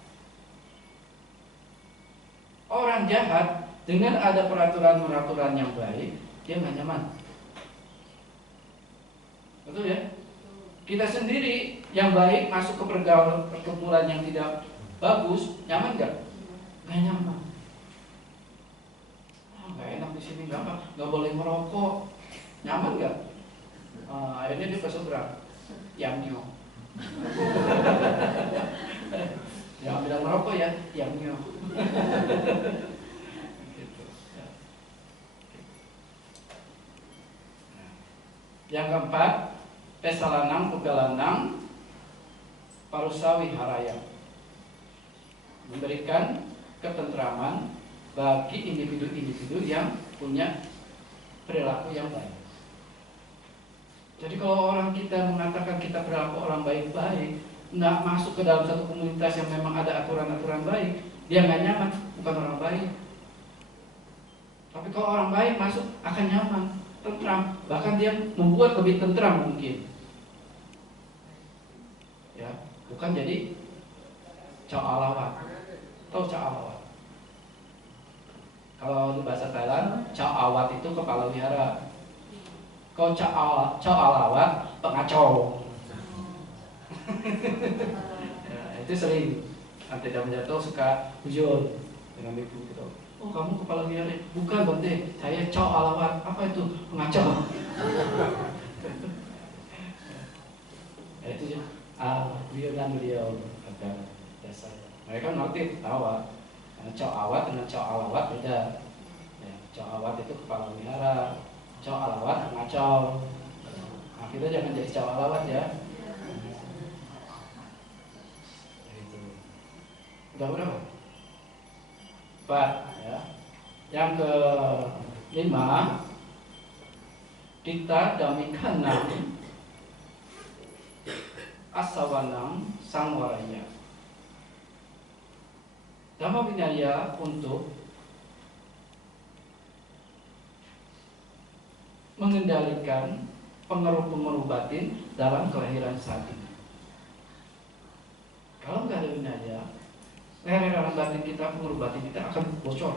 Orang jahat dengan ada peraturan-peraturan yang baik, dia nggak nyaman. Betul ya? Kita sendiri yang baik masuk ke pergaulan yang tidak bagus, nyaman nggak? Nggak nyaman. Nggak enak di sini, nggak boleh merokok, nyaman nggak? Akhirnya dia ke seberang, yamnyo. Jangan bilang merokok ya, yamnyo. Gitu, ya. Yang keempat, pesalanang pugalanang parusawi haraya, memberikan ketentraman bagi individu-individu yang punya perilaku yang baik. Jadi kalau orang kita mengatakan kita perilaku orang baik-baik, nggak masuk ke dalam satu komunitas yang memang ada aturan-aturan baik, dia nggak nyaman, bukan orang baik. Tapi kalau orang baik masuk akan nyaman, tentram, bahkan dia membuat lebih tentram mungkin. Ya, bukan jadi cawalawat. Tahu cawalawat? Kalau di bahasa Thailand, cawawat itu kepala wihara. Kalau cawalawat pengacau. Ya, itu sering nanti tidak jatuh suka hujur dengan ibu gitu. Oh kamu kepala wihara? Bukan Bante, saya cawalawat. Apa itu? Pengacau. Ya, itu ya. Beliau ada dasar. Mereka ngerti tawa. Cawawat dengan cawalawat beda. Ya, cawawat itu kepala wihara. Cawalawat pengacau. Nah, kita jangan jadi cawalawat ya. Udah berapa? 4 ya. Yang ke-5, Dita Damikanang Asawanang Sangwaraya. Dhamma Vinaya untuk mengendalikan pengaruh-pengaruh batin dalam kelahiran saat ini. Kalau nggak ada vinaya, kelahiran batin kita, pengaruh batin kita akan bocor.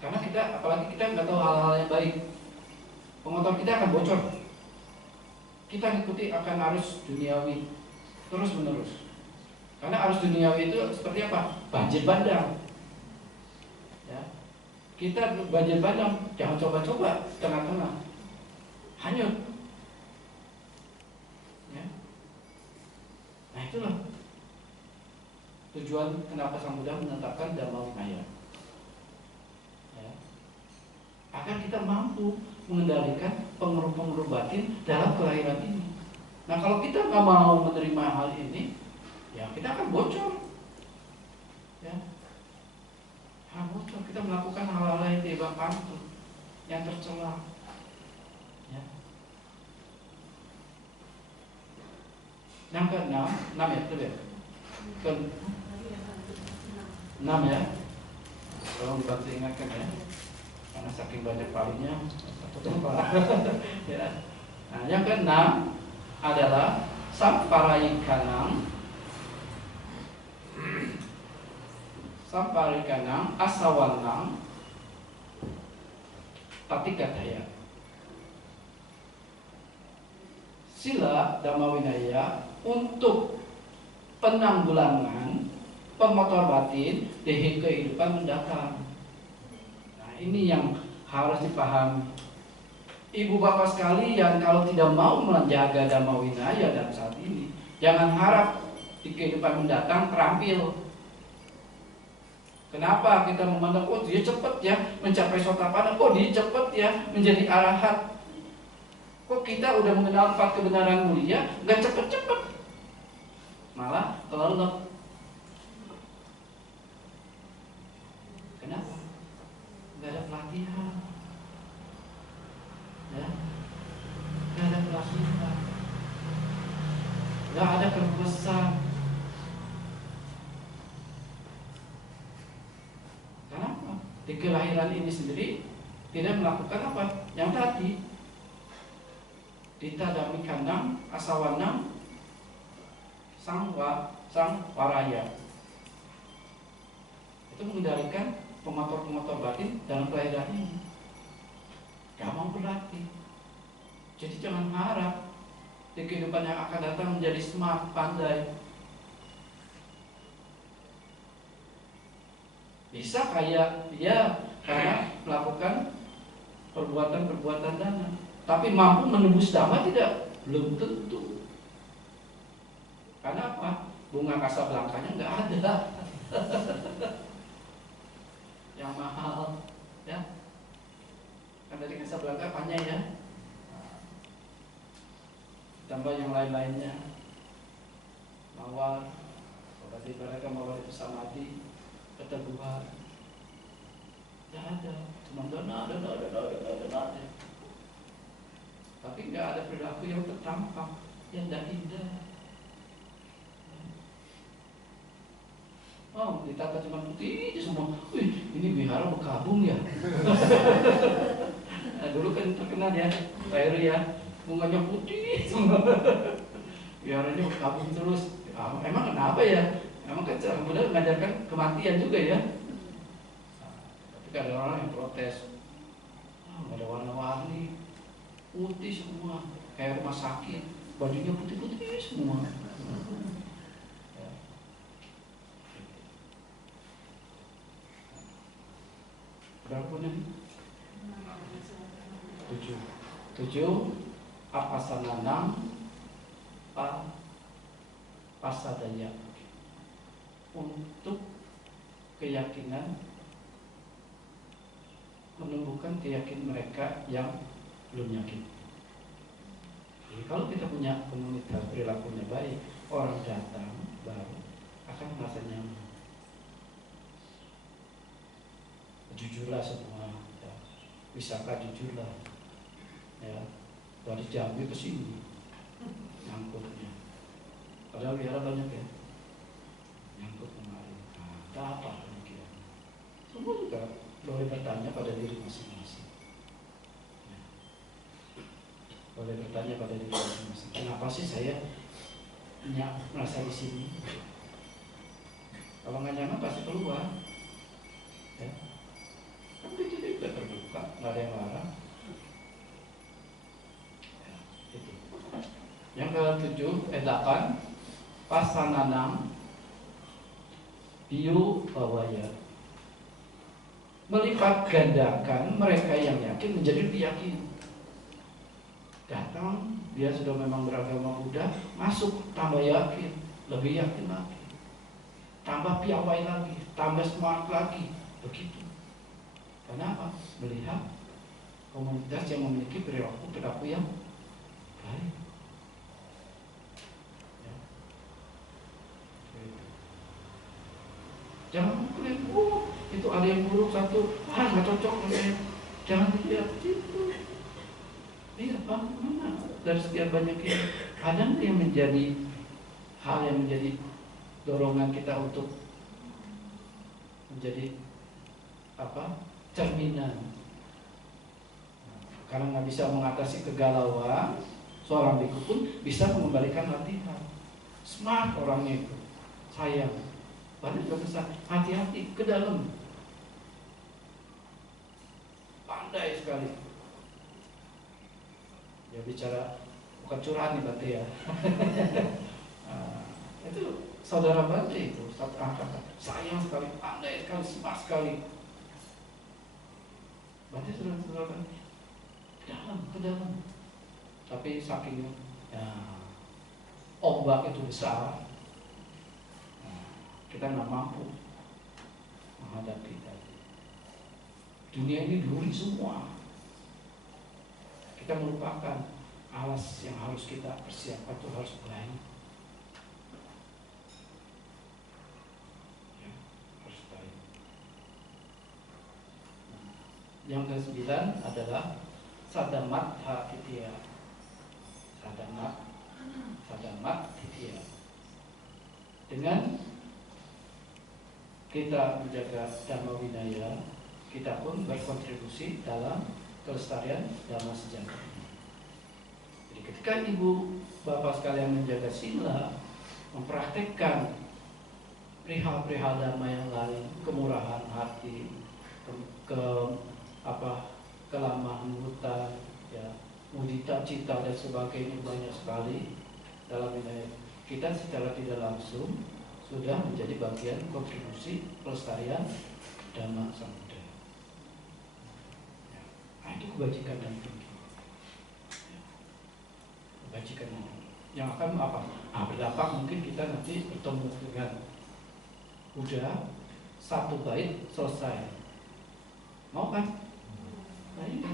Karena kita, apalagi kita nggak tahu hal-hal yang baik, pengotor kita akan bocor. Kita ikuti akan arus duniawi terus menerus. Karena arus duniawi itu seperti apa? Banjir bandang. Ya. Kita banjir bandang, jangan coba-coba tengah-tengah, hanyut. Ya. Nah itulah tujuan kenapa Sang Buddha menetapkan Dhamma Vinaya. Ya. Agar kita mampu mengendalikan pengaruh-pengaruh batin dalam kelahiran ini. Nah kalau kita nggak mau menerima hal ini, ya kita akan bocor. Ya. Bocor, kita melakukan hal-hal yang tidak pantun, yang tercela. Ya. Yang ke-6 ya, betul ya? Ke-6 ya. Tolong dibantu ingatkan ya. Karena saking banyak palingnya ya. Nah, yang ke-6 adalah Samparayikanang Asawanang Patikadaya. Sila Dhamma Vinaya untuk penanggulangan pemotor batin di kehidupan mendatang. Nah, ini yang harus dipahami. Ibu bapak sekalian, kalau tidak mau menjaga Dhamma Vinaya dalam saat ini, jangan harap di kehidupan mendatang terampil. Kenapa kita memandang, oh dia cepat ya mencapai sotapanna, oh dia cepat ya menjadi arahat. Kok kita udah mengenal 4 kebenaran mulia, nggak cepet-cepet, malah kelelep. Kenapa? Nggak ada pelatihan, ya, nggak ada pelatihan, nggak ada kebebasan. Kenapa? di kelahiran ini sendiri tidak melakukan apa? Yang tadi ditadami kandang asawanam sang waraya. Itu mengendalikan pemotor-pemotor batin dalam kelahiran ini. Gampang berlatih. Jadi jangan harap di kehidupan yang akan datang menjadi smart, pandai. Bisa kayak dia karena melakukan perbuatan-perbuatan dana, tapi mampu menembus dhamma tidak? Belum tentu. Karena apa? Bunga Kasablankanya nggak ada. Yang mahal, ya. Kan dari Kasablanka panjang ya. Tambah yang lain-lainnya. Mawar, berarti mereka mawar itu samadhi, keteguhan. Nggak ada, cuma dana. Tapi nggak ada perilaku yang tertampak, yang tidak indah. Oh, ditata cuma putih semua. Wih, ini wihara berkabung ya. Nah, dulu kan terkenal ya, Pak Heru ya, bunganya putih semua. Wiharanya berkabung terus. Emang kenapa ya? Emang kan cara Buddha mengajarkan kematian juga ya. Tapi ada orang yang protes. Nggak ada warna-warni, putih semua, kayak rumah sakit, bajunya putih-putih semua. Berapa nih? 7. Apasananam pasadaya. Untuk keyakinan, menumbuhkan keyakinan mereka yang belum yakin. Jadi kalau kita punya komunitas perilakunya baik, orang datang baru akan merasa nyaman. Jujurlah semua, ya. Bisakah jujurlah, ya. Dari Jambi ke sini nyangkutnya. Padahal biara banyak ya, nyangkut kemarin. Nah, apa pemikiran? Semua juga boleh bertanya pada diri masing-masing. Ya. Boleh bertanya pada diri masing-masing. Kenapa sih saya merasa di sini? Kalau nggak nyaman pasti keluar. Ya. Kan itu juga terbuka, nggak ada yang larang. Ya, itu. Yang ke-8, pasananam biu bawaya. Melipat gandakan mereka yang yakin menjadi lebih yakin. Datang, dia sudah memang beragama Buddha, masuk tambah yakin, lebih yakin lagi. Tambah piawai lagi, tambah smart lagi, begitu. Kenapa? Melihat komunitas yang memiliki perilaku yang baik. Ya. Jangan melihat, itu ada yang buruk satu, nggak cocok sama saya. Jangan dilihat itu. Iya, mana? Dari sekian banyak ini, ada yang menjadi hal yang menjadi dorongan kita untuk menjadi apa? Cerminan. Karena nggak bisa mengatasi kegalauan, seorang biku pun bisa mengembalikan latihan. Smart orangnya itu, sayang. Banyak juga pesan, hati-hati ke dalam. Pandai sekali. Ya bicara, bukan curhat nih berarti ya. Nah, itu saudara Bante itu, satu angkatan. Sayang sekali, pandai sekali, smart sekali. Berarti saudara ke dalam. Tapi saking ombak itu besar, kita nggak mampu menghadapi tadi. Dunia ini duri semua. Kita melupakan alas yang harus kita persiapkan itu harus baik. Ya, harus baik. Yang ke-9 adalah sadamat hatitya. Sadamat titya. Dengan kita menjaga dhamma winaya, kita pun berkontribusi dalam kelestarian Dhamma sejahtera. Jadi ketika ibu bapak sekalian menjaga sila, mempraktekkan perihal-perihal dhamma yang lain, kemurahan hati, kelamahan hutan, ya, mudita cita dan sebagainya, banyak sekali dalam wilayah kita secara tidak langsung sudah menjadi bagian kontribusi pelestarian Dhamma Samudaya. Nah, itu kebajikan yang tinggi. Kebajikan yang akan apa? Berdampak mungkin kita nanti bertemu dengan udah satu bait selesai, mau kan? Nah ini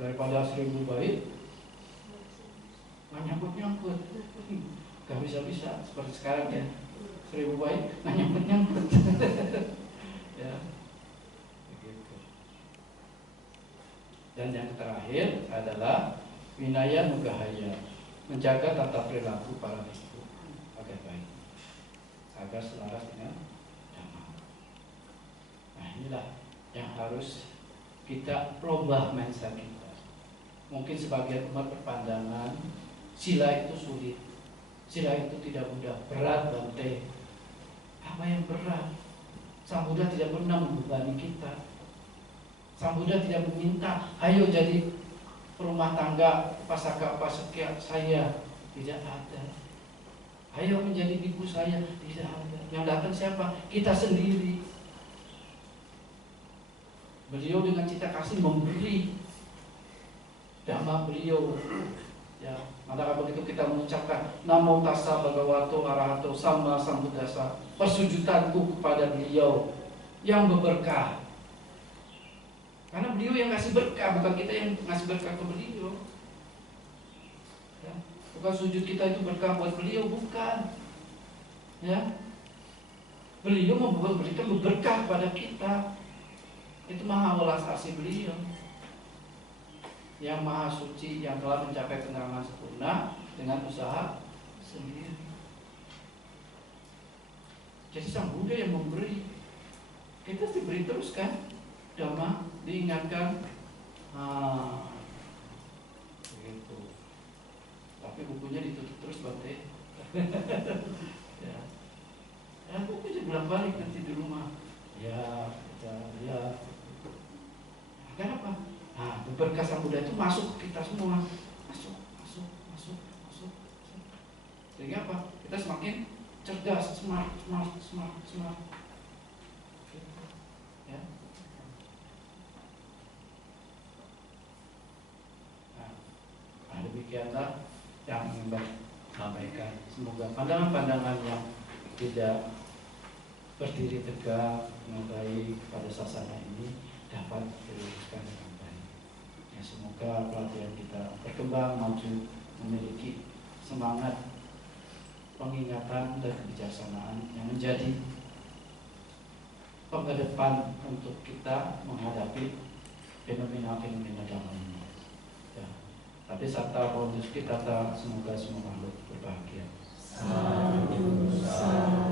daripada 1000 bait nyangkut, gak bisa seperti sekarang ya, 1000 bait nyangkut. Ya, begitu. Dan yang terakhir adalah Vinaya Nugahaya, menjaga tata perilaku para biku agar baik, agar selaras dengan Dhamma. Nah inilah yang harus kita rubah mindset kita. Mungkin sebagian umat berpandangan sila itu sulit, sila itu tidak mudah, berat Bante. Apa yang berat? Sang Buddha tidak pernah membebani kita. Sang Buddha tidak meminta, ayo jadi perumah tangga pasaka pasaka saya, tidak ada. Ayo menjadi biku saya, tidak ada. Yang datang siapa? Kita sendiri. Beliau dengan cita kasih memberi Dhamma beliau. Ya, maka begitu kita mengucapkan Namo Tassa Bhagavato Arahato Sama Sambuddhassa, persujudanku kepada beliau yang berberkah. Karena beliau yang ngasih berkah, bukan kita yang ngasih berkah ke beliau. Ya, bukan sujud kita itu berkah buat beliau, bukan. Ya, beliau memberikan berkah pada kita. Itu maha welas asih beliau yang maha suci, yang telah mencapai keterangan sempurna dengan usaha sendiri. Jadi Sang Buddha yang memberi, kita diberi terus kan Dhamma, diingatkan, begitu. Tapi bukunya ditutup terus Bante. Ya, bukunya bolak-balik nanti di rumah. Ya, kita lihat. Kenapa? Nah, berkah Sang Buddha itu masuk ke kita semua, masuk. Sehingga apa? Kita semakin cerdas, smart. Ya. Nah, demikianlah yang ingin sampaikan. Semoga pandangan-pandangan yang tidak berdiri tegak mengenai pada sasana ini dapat diluruskan dengan baik. Ya, semoga pelatihan kita berkembang maju, memiliki semangat pengingatan dan kebijaksanaan yang menjadi pengedepan untuk kita menghadapi fenomena-fenomena Dhamma ini. Ya. Tapi serta bonus kita semoga semua makhluk berbahagia. Sadhu, sadhu.